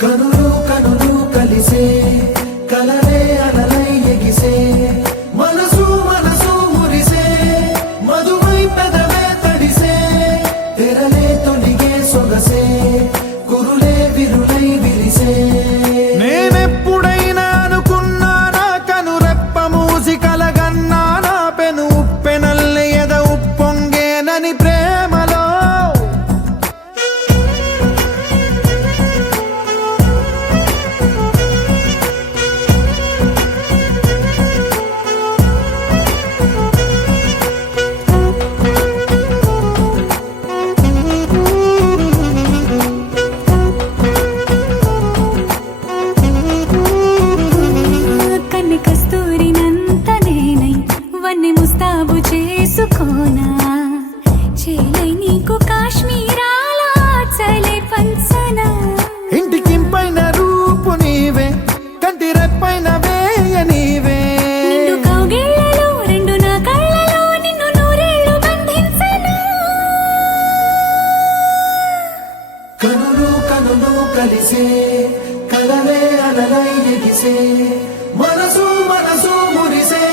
కనులు కనులు కలిసే కలలే అలలై ఎగిసే మనసు మనసు మురిసే మధువై పెదవే తడిసే తెరలే తొలిగే సొగసే కురులే విరులై విరిసే నేనెప్పుడైనా అనుకున్నానా కనురెప్ప మూసి కలగన్నానా పెను ఉప్పెనల్లె ఎద ఉప్పొంగేనని ప్రేమలో కన్ని కస్తూరినంత నేనై వన్నె ముస్తాబు చేసుకోనా చేలై నీకు కాశ్మీరాల చలే పంచనా ఇంటికింపైన రూపు నీవే కంటి రెప్పైన వేయ నీవే నిండు కౌగిళ్ళలో రెండు నా కళ్ళలో నిన్ను నూరేళ్ళు బంధించనా కనులు కనులు కలిసే కలలే అలలై ఎగిసే మనసు మనసు మురిసే